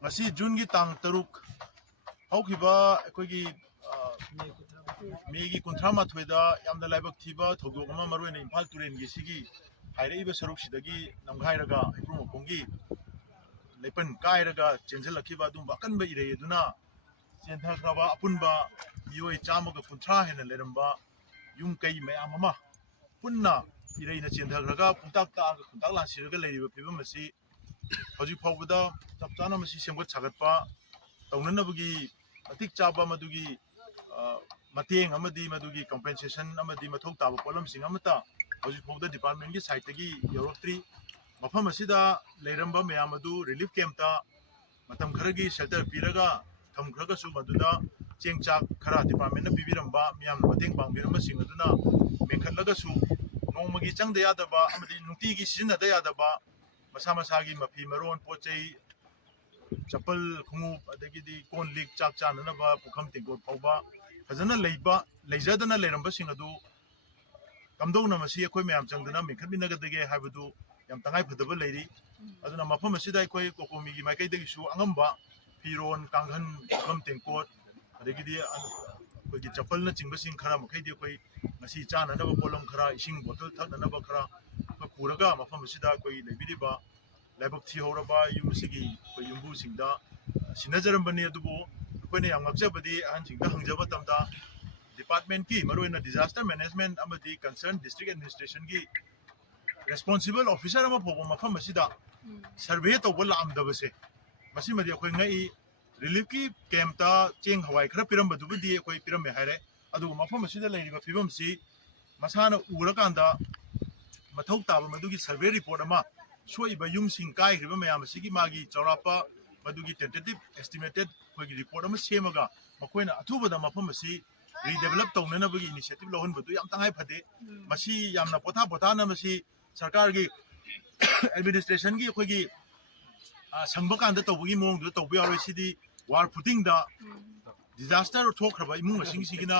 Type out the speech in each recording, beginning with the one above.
ngasi June gi tang taruk haukiba akoigi Megi kuntrama thoida yamda laibak thiba thogdok ama maruina Imphal turen gi sigi hairaiba saruk sidagi namghairaga iprumo kongi leipan kairaga chenjel lakhiba dum bakanba ire duna chenthar kraba apunba mioi chamaga kuntra hena leramba yum kai mayam ama punna ireina chenthar kraga puntak ta kuntak la siraga leiriba phibam asi hoji phawbada chapchana masi semgot chagatpa taunanabagi atik chaba madugi mateng amadi madugi compensation amadi mathok taba polam sing amata hoji phawda department gi site gi yorotri mafam asida leiramba mayam adu relief camp ta matam kharagi shelter piraga thamkhraga su maduda chengchak khara department na bibiramba miyam mateng pangbiramba sing aduna mekhatlaga su nongmagi changda yadaba amadi nungti gi sinna da yadaba masa masa gi mafi maron pochei chapal khungu adagi di kon lik chak chanana ba pukham tingkot phawba fazana leiba leijadana leiramba sing adu kamdona masi akoi mayam changdana mekhatminaga dege haibadu yam tangai phadaba leiri aduna mafam asida akoi kokomi gi maikai degi su angamba piron kanghan pukham tingkot adagi di akoi gi chapal na chingba sing khara makai di akoi ngasi chana na ba polam khara ising bottle thakna ba khara puraga mafam asida akoi leibiriba laibak thi horaba yumsigi akoi yumbu singda sinajarambani adubo akoina yam ngakjabadi ahan singda hangjaba tamda department ki maruina disaster management amadi concerned district administration gi responsible officer ama phobo mafam asida survey to bola amdabase masi madi akoi ngai relief ki camp ta cheng hawai khara piramba dubudi akoi pirame haire adu mafam asida leiriba phibam si masana urakanda mathau taba madugi survey report ama soiba yum sing kai riba mayam asigi magi chaurapa madugi tentative estimated koigi report ama semaga makoina athubada mafam asi redevelop tawnana bagi initiative lohon badu yam tangai phade masi yamna potha na masi sarkar gi administration gi koigi sangba kanda tawbagi mong du tawbi aroi sidi war footing da disaster thokraba imung asing sigina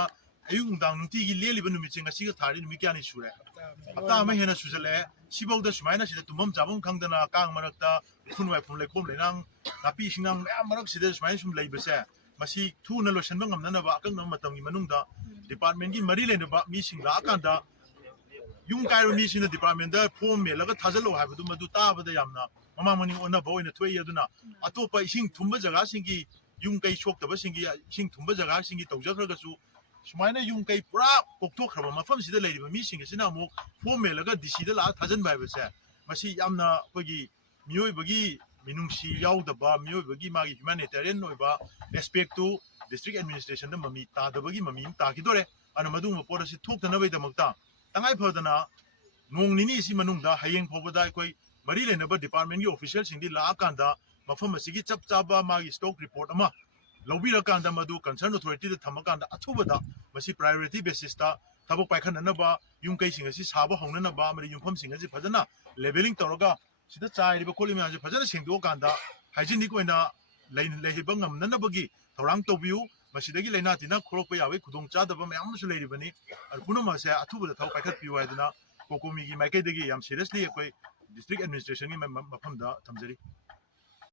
ayung dang nungti gi leliba numicing asiga thari numi kyani sure apta ama hena sujale sibauda sumaina sida tumam jabum khangdana kang marakta khunwai phum lekhom lenang napi singang mayam marak sida sumaina sum leibase masi thuna losenba ngamnana ba akang matamgi manungda department gi mari lenaba mi singla akanda yung kairo mi sina department da form melaga thajalo habadu madu tabada yamna mamang mani onna boina thoi aduna atopa ising thumba jaga singi yung kai shoktaba singi ising thumba jaga singi tawjakhraga su sumaina yung kai pura kokthokhraba mafam sida leiriba mi singa sina amuk form melaga dc da la thajan bai base masi yamna kogi mioi bagi minungsi yaudaba mioi bagi magi humanitarian oiba respect to district administration da mami tadabagi mami takidore ana madung report asi thokdana bai damakta tangai phodana nong nini si manungda hayeng phobada koi mari lenaba department gi official singdi la akanda mafam asigi chap chaba magi stock report ama lobira kanda madu concerned authority da thamakanda athubada masi priority basis ta thabok paikhanana ba yung kai singa si saba hongnana ba mari yumpham singa ji phajana leveling toroga sida chairiba kolimi aje phajana singdo kanda hygienic oina lehiba ngamnana bagi thorang tobiu masidagi leina tina khorokpa yawe khudong chadaba mayam su leiribani arpunama se athubada thaw paikhat piwa aduna kokomi gi makai degi yam seriously akoi district administration gi mafam da thamjari